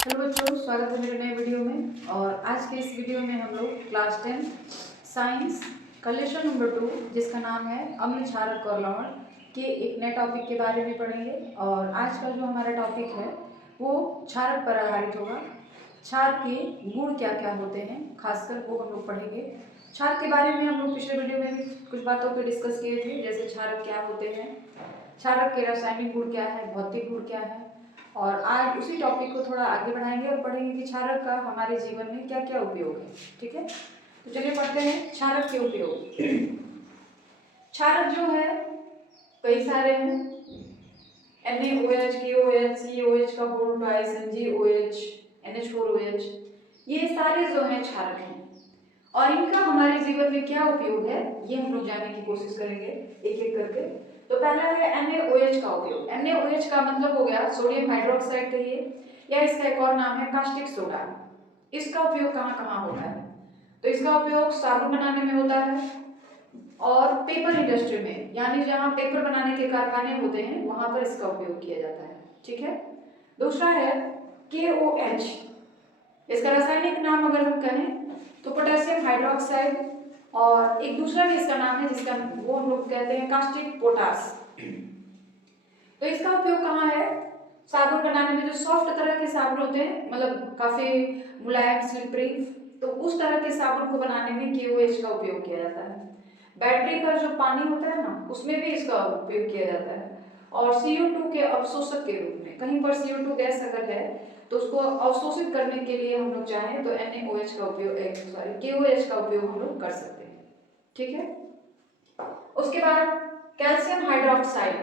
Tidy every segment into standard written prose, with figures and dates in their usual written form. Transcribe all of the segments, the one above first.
Hello बच्चों, स्वागत है मेरे नए वीडियो में। और आज के इस वीडियो में हम लोग क्लास 10 साइंस का लेसन नंबर 2 जिसका नाम है अम्ल क्षारक और लवण के एक नए टॉपिक के बारे में पढ़ेंगे। और आज का जो हमारा टॉपिक है वो क्षारक पर आधारित होगा। क्षार के गुण क्या क्या होते हैं खासकर वो हम लोग पढ़ेंगे। क्षार के बारे में हम लोग पिछले वीडियो में भी कुछ बातों पर डिस्कस किए थे, जैसे क्षारक क्या होते हैं, क्षारक के रासायनिक गुण क्या है, भौतिक गुण क्या है। और आज उसी टॉपिक को थोड़ा आगे बढ़ाएंगे और पढ़ेंगे कि क्षारक का हमारे जीवन में क्या क्या उपयोग है। ठीक है, तो चलिए पढ़ते हैं क्षारक के उपयोग। क्षारक जो है कई सारे हैं, NaOH, KOH, COH का बोल ट्वाइस, MgOH, NH4OH, ये सारे जो हैं क्षारक हैं। और इनका हमारे जीवन में क्या उपयोग है ये हम लोग जानने की कोशिश करेंगे एक एक करके। तो पहला है NaOH का उपयोग। NaOH का मतलब हो गया सोडियम हाइड्रोक्साइड कहिए, या इसका एक और नाम है कास्टिक सोडा। इसका उपयोग कहाँ कहाँ होता है? तो इसका उपयोग साबुन बनाने में होता है और पेपर इंडस्ट्री में, यानी जहाँ पेपर बनाने के कारखाने होते हैं वहां पर इसका उपयोग किया जाता है। ठीक है। दूसरा है KOH। इसका रासायनिक नाम अगर हम कहें तो पोटेशियम हाइड्रोक्साइड, और एक दूसरा भी इसका नाम है जिसका वो हम लोग कहते हैं कास्टिक पोटास। तो इसका उपयोग कहाँ है? साबुन बनाने में, जो सॉफ्ट तरह के साबुन होते हैं, मतलब काफी मुलायम स्लिपरी, तो उस तरह के साबुन को बनाने में KOH का उपयोग किया जाता है। बैटरी का जो पानी होता है ना, उसमें भी इसका उपयोग किया जाता है। और CO2 के अवशोषक के रूप में, कहीं पर CO2 गैस अगर है तो उसको अवशोषित करने के लिए हम लोग चाहें तो NaOH का उपयोग KOH का उपयोग हम लोग कर सकते हैं। ठीक है। उसके बाद कैल्शियम हाइड्रोक्साइड,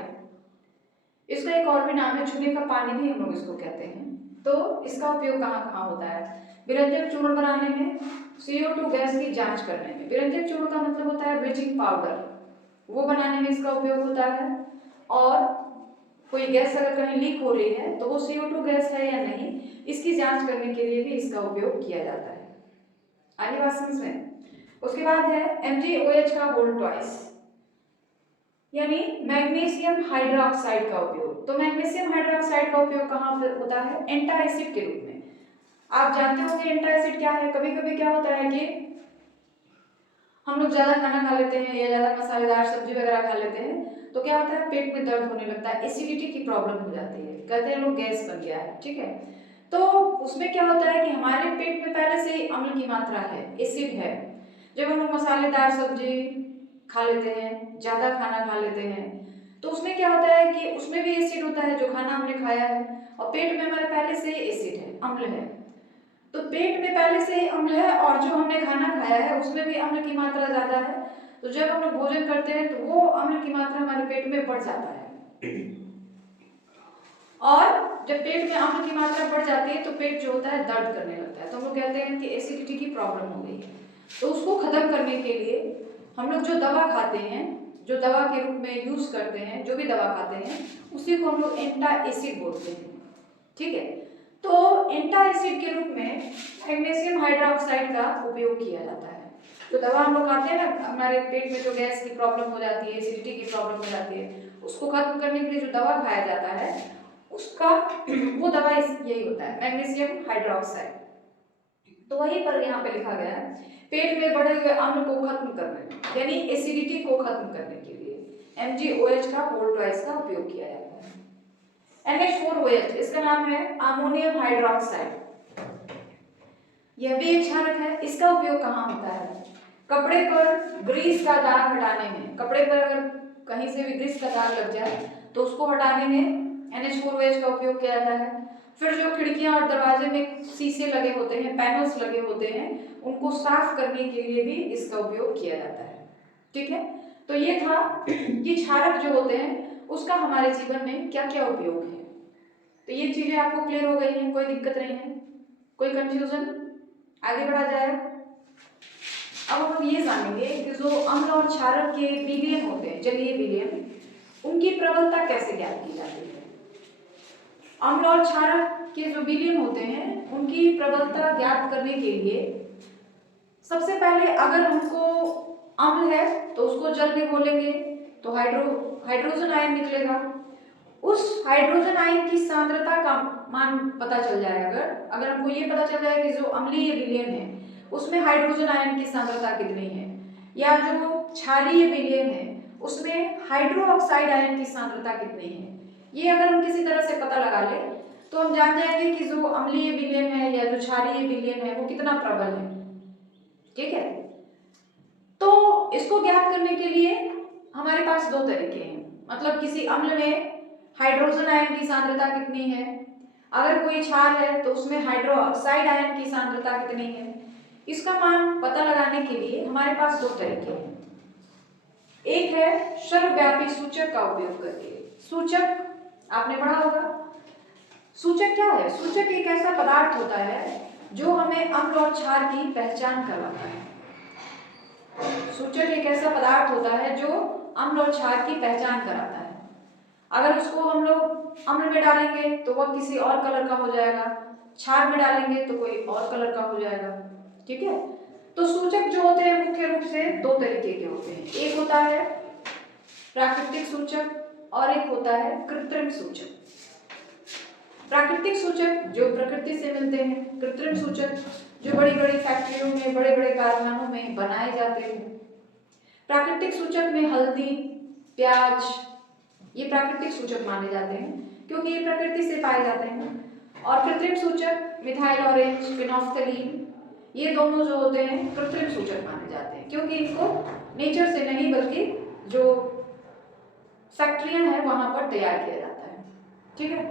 इसका एक और भी नाम है, चूने का पानी भी हम लोग इसको कहते हैं। तो इसका उपयोग कहाँ कहाँ होता है? विरंजक चूर्ण बनाने में, CO2 गैस की जांच करने में। विरंजक चूर्ण का मतलब होता है ब्लीचिंग पाउडर, वो बनाने में इसका उपयोग होता है। और कोई गैस अगर कहीं लीक हो रही है तो वो CO2 गैस है या नहीं, इसकी जांच करने के लिए भी इसका उपयोग किया जाता है। आगे बात समझ में। उसके बाद है MgOH का होल ट्वाइस, यानी मैग्नीशियम हाइड्रोक्साइड का उपयोग। तो मैग्नीशियम हाइड्रोक्साइड का उपयोग कहाँ पर होता है? एंटासिड के रूप में। आप जानते होंगे एंटासिड क्या है। कभी कभी क्या होता है कि हम लोग ज्यादा खाना खा लेते हैं या ज्यादा मसालेदार सब्जी वगैरह खा लेते हैं तो क्या होता है, पेट में दर्द होने लगता है, एसिडिटी की प्रॉब्लम हो जाती है, कहते हैं लोग गैस बन गया है। ठीक है। तो उसमें क्या होता है कि हमारे पेट में पहले से ही अम्ल की मात्रा है, एसिड है। जब हम लोग मसालेदार सब्जी खा लेते हैं, ज्यादा खाना खा लेते हैं, तो उसमें क्या होता है कि उसमें भी एसिड होता है जो खाना हमने खाया है, और पेट में हमारे पहले से ही एसिड है, अम्ल है। तो पेट में पहले से ही अम्ल है और जो हमने खाना खाया है उसमें भी अम्ल की मात्रा ज्यादा है। तो जब हम लोग भोजन करते हैं तो वो अम्ल की मात्रा हमारे पेट में बढ़ जाता है। और जब पेट में अम्ल की मात्रा बढ़ जाती है तो पेट जो होता है दर्द करने लगता है, तो हम लोग कहते हैं कि एसिडिटी की प्रॉब्लम हो गई है। तो उसको खत्म करने के लिए हम लोग जो दवा खाते हैं, जो दवा के रूप में यूज करते हैं, जो भी दवा खाते हैं उसी को हम लोग एंटासिड बोलते हैं। ठीक है। तो एंटासिड के रूप में मैग्नीशियम हाइड्रोक्साइड का उपयोग किया जाता है। तो दवा हम लोग खाते हैं ना, हमारे पेट में जो गैस की प्रॉब्लम हो जाती है, एसिडिटी की प्रॉब्लम हो जाती है, उसको खत्म करने के लिए जो दवा खाया जाता है उसका वो दवा यही होता है, मैग्नीशियम हाइड्रोक्साइड। तो वहीं पर यहाँ पे लिखा गया है पेट में बढ़े हुए अम्ल को खत्म करने, यानी एसिडिटी को खत्म करने के लिए MgOH का होल ट्वाइस का उपयोग किया जाता है। NH4OH, इसका नाम है अमोनियम हाइड्रोक्साइड, यह भी एक क्षारक है। इसका उपयोग कहाँ होता है? कपड़े पर ग्रीस का दाग हटाने में, कपड़े पर अगर कहीं से भी ग्रीस का दाग लग जाए तो उसको हटाने में NH4OH का उपयोग किया जाता है। फिर जो खिड़कियां और दरवाजे में शीशे लगे होते हैं, पैनल्स लगे होते हैं, उनको साफ करने के लिए भी इसका उपयोग किया जाता है। ठीक है। तो ये था कि क्षारक जो होते हैं उसका हमारे जीवन में क्या क्या उपयोग है। तो ये चीजें आपको क्लियर हो गई हैं, कोई दिक्कत नहीं है, कोई कंफ्यूजन? आगे बढ़ा जाए। अब हम ये जानेंगे कि जो अम्ल और क्षारक के विलयन होते हैं, जलीय विलयन, उनकी प्रबलता कैसे ज्ञात की जाती है। अम्ल और क्षारक के जो विलयन होते हैं उनकी प्रबलता ज्ञात करने के लिए सबसे पहले अगर हमको अम्ल है तो उसको जल में घोलेंगे तो हाइड्रोजन आयन निकलेगा। उस हाइड्रोजन आयन की सांद्रता का मान पता चल जाए, अगर हमको ये पता चल जाए कि जो अम्लीय विलयन है उसमें हाइड्रोजन आयन की सांद्रता कितनी है, या जो क्षारीय विलयन है उसमें हाइड्रोक्साइड आयन की सांद्रता कितनी है, ये अगर हम किसी तरह से पता लगा ले तो हम जान जाएंगे कि जो अम्लीय विलयन है या जो क्षारीय विलयन है वो कितना प्रबल है। ठीक है, तो इसको ज्ञात करने के लिए हमारे पास दो तरीके हैं, मतलब किसी अम्ल में हाइड्रोजन आयन की सांद्रता कितनी है, अगर कोई क्षार है तो उसमें हाइड्रोक्साइड आयन की सांद्रता कितनी है, इसका मान पता लगाने के लिए हमारे पास दो तरीके हैं। एक है सर्वव्यापी सूचक का उपयोग करके। सूचक आपने पढ़ा होगा, सूचक क्या है? सूचक एक ऐसा पदार्थ होता है जो हमें अम्ल और क्षार की पहचान करवाता है। सूचक एक ऐसा पदार्थ होता है जो अम्ल और क्षार की पहचान कराता है। अगर उसको हम लोग अम्ल में डालेंगे तो वह किसी और कलर का हो जाएगा, क्षार में डालेंगे तो कोई और कलर का हो जाएगा। ठीक है, तो सूचक जो होते हैं मुख्य रूप से दो तरीके के होते हैं, एक होता है प्राकृतिक सूचक और एक होता है कृत्रिम सूचक। प्राकृतिक सूचक जो प्रकृति से मिलते हैं, कृत्रिम सूचक जो बड़ी बड़ी फैक्ट्रियों में, बड़े बड़े कारखानों में बनाए जाते हैं। प्राकृतिक सूचक में हल्दी, प्याज, ये प्राकृतिक सूचक माने जाते हैं क्योंकि ये प्रकृति से पाए जाते हैं। और कृत्रिम सूचक मिथाइल ऑरेंज, फिनोफ्थलीन, ये दोनों जो होते हैं कृत्रिम सूचक माने जाते हैं क्योंकि इनको नेचर से नहीं बल्कि जो फैक्ट्रियां हैं वहां पर तैयार किया जाता है। ठीक है,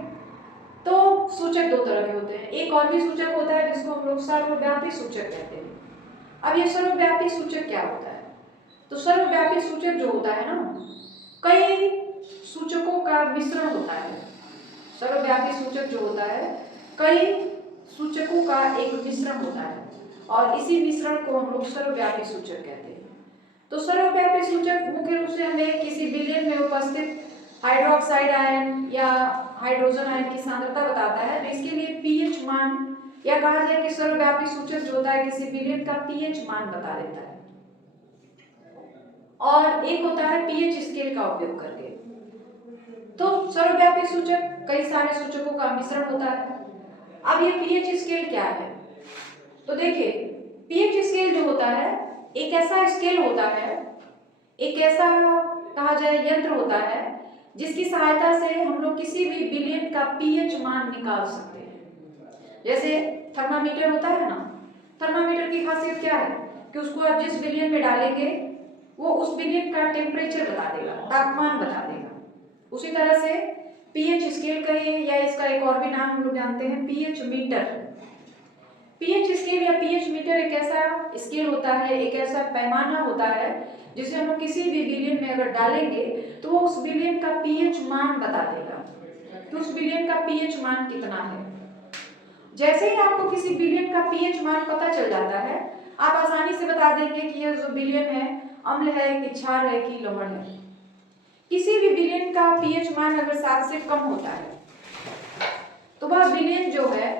तो सूचक दो तरह के होते हैं। एक और भी सूचक होता है जिसको हम लोग सर्वव्यापी सूचक कहते हैं। अब ये सर्वव्यापी सूचक क्या होता है? तो सर्वव्यापी सूचक जो होता है ना, कई सूचकों का मिश्रण होता है। सर्वव्यापी सूचक जो होता है कई सूचकों का एक मिश्रण होता है और इसी मिश्रण को हम लोग सर्वव्यापी सूचक कहते हैं। तो सर्वव्यापी सूचक मुख्य रूप से हमें किसी विलयन में उपस्थित हाइड्रोक्साइड आयन या हाइड्रोजन आयन की सांद्रता बताता है, तो इसके लिए पीएच मान, या कहा जाए कि सर्वव्यापी सूचक जो होता है किसी विलयन का पीएच मान बता देता है। और एक होता है पीएच स्केल का उपयोग करके। तो सर्वव्यापी सूचक कई सारे सूचकों का मिश्रण होता है। अब ये पीएच स्केल क्या है? तो देखिए, पीएच स्केल जो होता है एक ऐसा स्केल होता है, एक ऐसा कहा जाए यंत्र होता है जिसकी सहायता से हम लोग किसी भी विलयन का पीएच मान निकाल सकते हैं। जैसे थर्मामीटर होता है ना, थर्मामीटर की खासियत क्या है कि उसको आप जिस विलयन में डालेंगे वो उस विलयन का टेम्परेचर बता देगा, तापमान बता देगा। उसी तरह से पीएच स्केल कहिए या इसका एक और भी नाम हम लोग जानते हैं पीएच मीटर। पीएच स्केल या पीएच मीटर एक ऐसा स्केल होता है, एक ऐसा पैमाना होता है जिसे हम लोग किसी भी विलयन में अगर डालेंगे तो वो उस विलयन का पीएच मान बता देगा कि उस विलयन का पीएच मान कितना है। जैसे ही आपको किसी विलयन का पीएच मान पता चल जाता है, आप आसानी से बता देंगे कि यह जो विलयन है अम्ल है कि क्षार है कि लवण है। किसी भी विलयन का पीएच मान अगर 7 से कम होता है तो वह विलयन जो है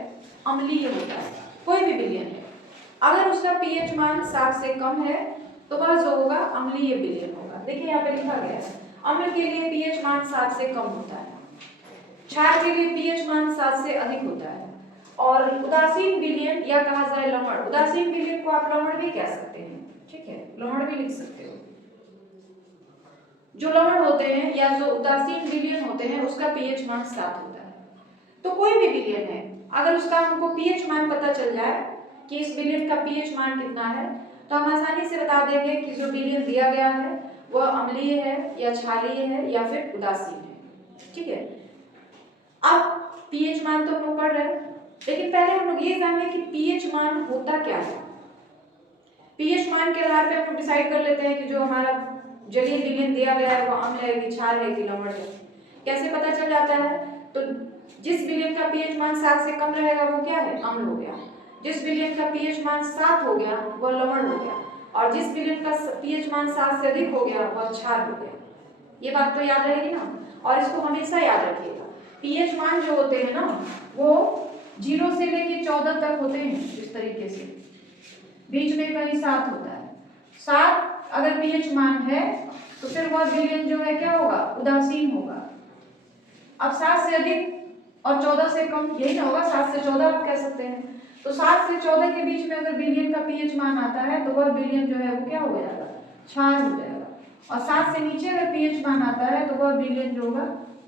अम्लीय होता है। कोई भी विलयन है अगर उसका पीएच मान 7 से कम है तो वह जो होगा अम्लीय विलयन होगा। देखिए यहाँ पे लिखा गया है अम्ल के लिए पीएच मान 7 से कम होता है, क्षार के लिए पीएच मान 7 से अधिक होता है, और उदासीन विलयन या कहा जाए लवण, उदासीन विलयन को आप लवण भी कह सकते हैं। ठीक है, लवण भी लिख सकते हो। जो लवण होते हैं या जो उदासीन विलयन होते हैं उसका पीएच मान 7 होता है। तो कोई भी विलयन है अगर उसका हमको पीएच मान पता चल जाए कि इस विलयन का पीएच मान कितना है तो हम आसानी से बता देंगे कि जो विलयन दिया गया है वह अम्लीय है या क्षारीय है या फिर उदासीन है। ठीक है, अब पीएच मान तो हम लोग पढ़ रहे हैं, लेकिन पहले हम लोग ये जानें कि पीएच मान होता क्या है। पीएच मान के आधार पे हम लोग डिसाइड कर लेते हैं कि जो हमारा जलीय विलयन दिया गया है वो अम्ल है कि क्षार है कि लवण है। कैसे पता चल जाता है? तो जिस विलयन का पीएच मान 7 से कम रहेगा वो क्या है? अम्ल हो गया। जिस विलयन का पीएच मान 7 हो गया वह लवण हो गया, और जिस विलयन का पीएच मान 7 से अधिक हो गया वह क्षार हो गया। ये बात तो याद रहेगी ना, और इसको हमेशा याद रखिएगा। पीएच मान जो होते हैं ना वो 0 से लेके 14 तक होते हैं। इस तरीके से बीच में कहीं 7 होता है। 7 अगर पीएच मान है तो फिर वह विलयन जो है क्या होगा? उदासीन होगा। अब 7 से अधिक और 14 से कम, यही ना होगा, 7 से 14 आप कह सकते हैं। तो 7 से 14 के बीच में अगर बिलियन का पीएच मान आता है तो वह बिलियन जो है वो क्या हो जाएगा, क्षार हो जाएगा। और 7 से नीचे अगर पीएच मान आता है तो वह बिलियन जो होगा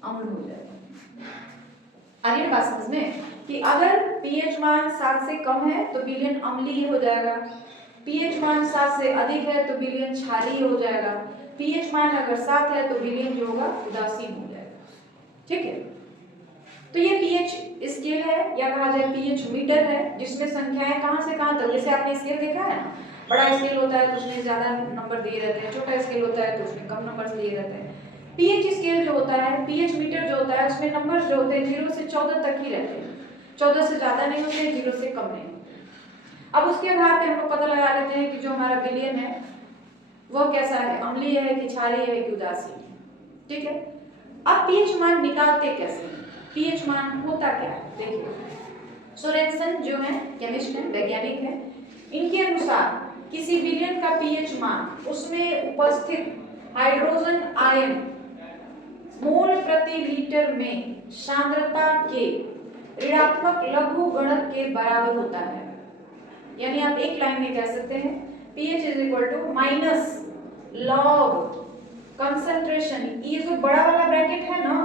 अम्ल हो जाएगा। आ रही है बात समझ में कि अगर पीएच मान 7 से कम है तो बिलियन अम्लीय हो जाएगा, पीएच मान 7 से अधिक है तो बिलियन क्षारीय हो जाएगा, पीएच मान अगर 7 है तो बिलियन जो होगा उदासीन हो जाएगा। ठीक है, तो ये पीएच स्केल है या कहा जाए पीएच मीटर है, जिसमें संख्याएं कहां से कहां तक, जैसे आपने स्केल देखा है ना, बड़ा स्केल होता है तो उसमें ज्यादा नंबर दिए रहते हैं, छोटा स्केल होता है तो उसमें कम नंबर दिए रहते हैं। पीएच स्केल जो होता है, पीएच मीटर जो होता है, उसमें नंबर्स जो होते हैं 0 से 14 तक ही रहते हैं, 14 से ज्यादा नहीं होते, 0 से कम नहीं होते। अब उसके आधार पे हम लोग पता लगा लेते हैं कि जो हमारा बिलियन है वह कैसा है, अम्लीय है कि क्षारीय है कि उदासीन है। ठीक है, अब पीएच मान निकालते कैसे, पीएच मान होता क्या है, देखिए सोरेनसन जो है केमिस्ट है, वैज्ञानिक है, इनके अनुसार किसी बिलियन का पीएच मान उसमें उपस्थित हाइड्रोजन आयन मोल प्रति लीटर में सांद्रता के ऋणात्मक लघु गुणक के बराबर होता है। यानी आप एक लाइन में कह सकते हैं pH is equal to minus log concentration, ये जो बड़ा वाला ब्रैकेट है ना,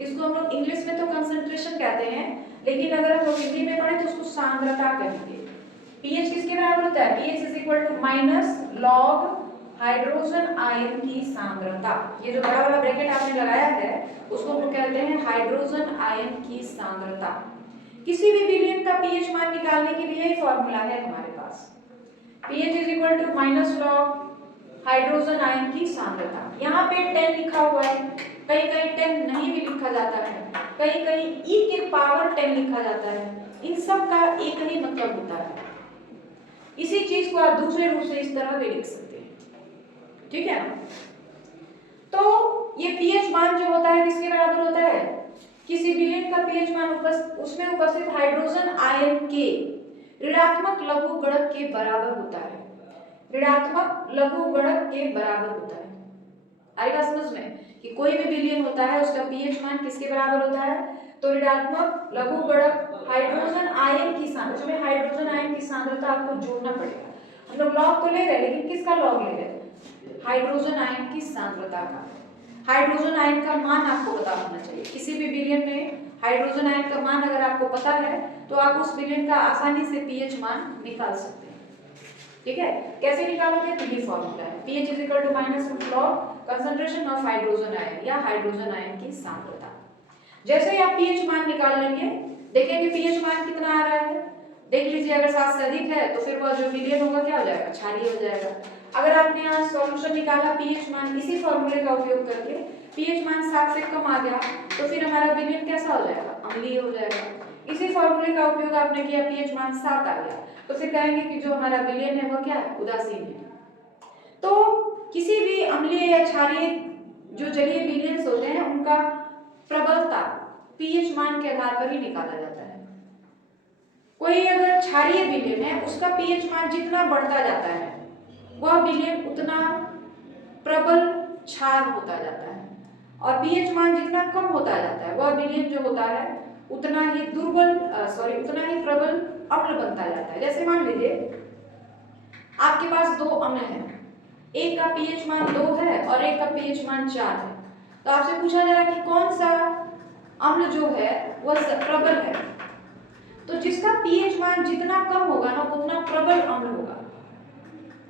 इसको हम लोग इंग्लिश में तो कंसंट्रेशन कहते हैं, लेकिन अगर हम लोग हिंदी में पढ़े तो उसको सांद्रता कहेंगे। pH किसके बराबर होता है, pH is equal to minus log hydrogen ion की सांद्रता, ये जो बड़ा वाला ब्रैकेट आपने लगाया है उसको हम कहते हैं हाइड्रोजन आयन की सांद्रता। किसी भी बिलियन का पीएच मान निकालने के लिए यही फॉर्मूला है हमारे पास, pH is equal to minus log hydrogen ion की सांद्रता। यहाँ पे 10 लिखा हुआ है, कहीं कहीं 10 नहीं भी लिखा जाता है, कहीं कहीं e के पावर 10 लिखा जाता है, इन सब का एक ही मतलब होता है। इसी चीज को आप दूसरे रूप से इस तरह भी लिख सकते हैं। ठीक है ना, तो ये पीएच मान जो होता है किसके बराबर होता है, किसी बिलियन का पीएच मान उसमें उपस्थित हाइड्रोजन आयन के ऋणात्मक लघु गुणक के बराबर होता है, ऋणात्मक लघु गुणक के बराबर होता है। आएगा समझ में कि कोई भी बिलियन होता है उसका पीएच मान किसके बराबर होता है, तो ऋणात्मक लघु गुणक हाइड्रोजन आयन की सांद्रता, उसमें हाइड्रोजन आयन की सांद्रता आपको जोड़ना पड़ेगा। हम लोग लॉग तो ले रहे हैं, लेकिन किसका लॉग ले रहे हैं, हाइड्रोजन आयन की सांद्रता का। हाइड्रोजन आयन का मान आपको पता होना चाहिए, किसी भी बिलियन में हाइड्रोजन आयन का मान अगर आपको पता है तो आप उस बिलियन का आसानी से पीएच मान निकाल सकते हैं। ठीक है, कैसे निकालोगे, तो ये फॉर्मूला है, pH is equal to minus log concentration of hydrogen ion या हाइड्रोजन आयन की सांद्रता। जैसे ही आप pH मान निकाल लेंगे, देखेंगे pH मान कितना आ रहा है, देख लीजिए अगर 7 से अधिक है तो फिर वह जो बिलियन होगा क्या हो जाएगा, क्षारीय हो जाएगा। अगर आपने यहाँ सॉल्यूशन निकाला pH मान इसी फॉर्मूले का उपयोग करके, pH मान 7 से कम आ गया तो फिर हमारा बिलियन कैसा हो जाएगा, अम्लीय हो जाएगा। इसी फॉर्मूले का उपयोग आपने किया, pH मान 7 आ गया तो फिर कहेंगे कि जो हमारा बिलियन है वो क्या है, उदासीन है। तो किसी भी अम्लीय या क्षारीय जो जलीय बिलियंस होते हैं उनका प्रबलता pH मान के आधार पर ही निकाला जाता है। कोई अगर क्षारीय बिलियन है उसका pH मान जितना बढ़ता जाता है वह बिलियन उतना प्रबल क्षार होता जाता है, और pH मान जितना कम होता जाता है वह बिलियन जो होता है उतना ही उतना ही प्रबल अम्ल बनता जाता है। जैसे मान लीजिए आपके पास दो अम्ल हैं, एक का pH मान 2 है और एक का pH मान 4 है, तो आपसे पूछा जा रहा है कि कौन सा अम्ल जो है वह प्रबल है, तो जिसका pH मान जितना कम होगा ना उतना प्रबल अम्ल होगा,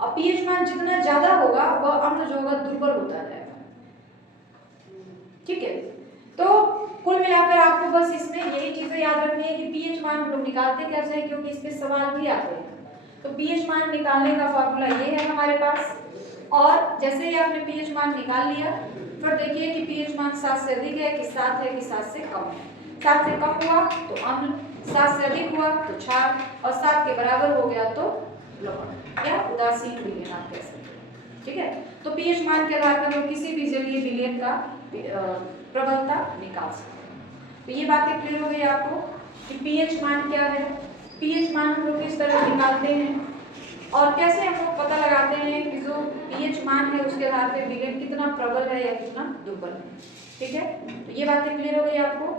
और pH मान जितना ज्यादा होगा वह अम्ल जो होगा दुर्बल होता जाएगा। ठीक है, तो कुल मिलाकर आपको बस इसमें यही चीजें याद रखनी है कि pH मान हम लोग निकालते कैसे हैं, क्योंकि इस पे सवाल भी आते हैं। तो pH मान निकालने का फॉर्मूला ये है हमारे पास, और जैसे ही आपने pH मान निकाल लिया फिर देखिए कि pH मान 7 से अधिक है कि 7 है कि 7 से कम है। 7 से कम हुआ तो अम्ल, 7 से अधिक हुआ तो क्षार, और 7 के बराबर हो गया तो लवण या उदासीन विलयन आप कह सकते हैं। ठीक है, तो pH मान के आधार पर हम किसी भी जलीय विलयन का प्रबलता निकाल सकते हैं। तो ये बातें क्लियर हो गई आपको कि pH मान क्या है, pH मान हम लोग किस तरह निकालते हैं। और कैसे हम लोग पता लगाते हैं कि जो पीएच मान है उसके आधार पे विलयन कितना प्रबल है या कितना दुर्बल है। ठीक है, तो ये बातें क्लियर हो गई आपको।